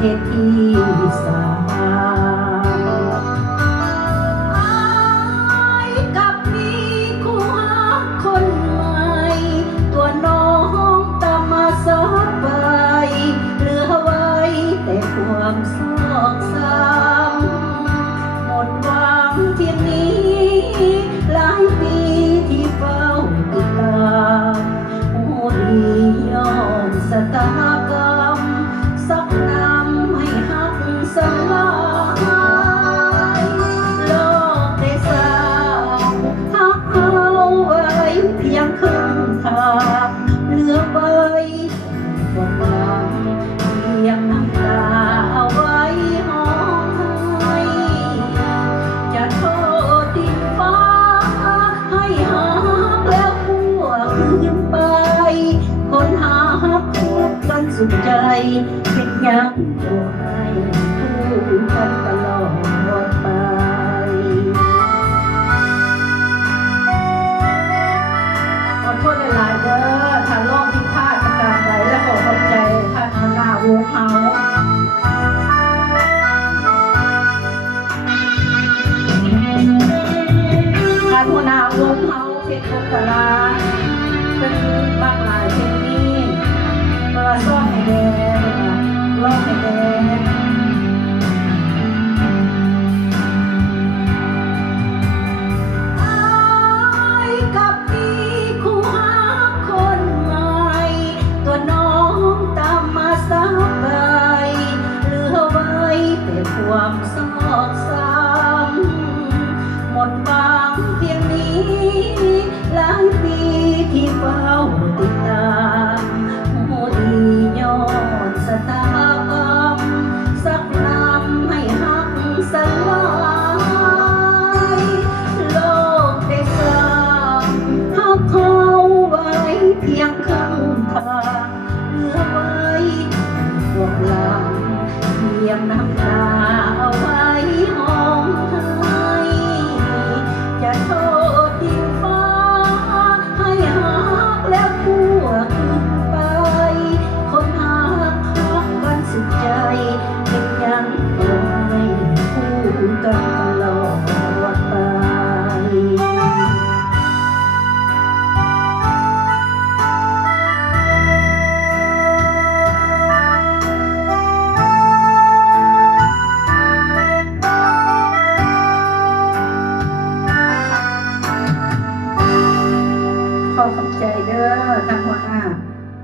เทศที่สามอายกับมีคู่รักคนใหม่ตัวน้องตามมาสาไปเหลือไว้แต่ความซอกช้ำหมดหวังเพียงนี้หลายปีที่เฝ้าติดตามผู้ดีย้อนสตากรรมสักน้ำให้หักสลายโลกได้สร้างหักเอาไว้เพียงครึ่งทางเหลือไว้ความหวังเพียงน้ำตาเอาไว้ห้องไห้จะโทษดินฟ้าให้หักแล้วพัวคืนไปคนหาพบกันสุดใจเป็นยังตัวให้คู่กันตลอดไปขอโทษหลายๆเด้อถ้าร้องผิดพลาดประการใดและขอขอบใจท่านหัวหน้าวงเฮาท่านหัวหน้าวงเฮาเพชรบุกลาเป็นบางหลายเพลงนี้มาซ่อนให้แดงร้องให้แดงอายกับพี่คู่หาคนใหม่ตัวน้องตามมาสาไปเหลือไว้แต่ความซอกช้ำหมดหวังเพียงนี้หลายปีที่เฝ้าติดตามผู้ดีย้อนสตากรรมสักน้ำให้หักสลายโลกได้สร้างหักเขาไว้เพียงครึ่งทางเหลือไว้พวกหลังเพียงน้ำตาเอาไว้ห้องไห้จะโทษดินฟ้าให้หักแล้วพัวคืนไปคนหักกันสุดใจเป็นยังตัวให้คู่กันตลอดไปขอขอบใจเด้อท่านหัวหน้า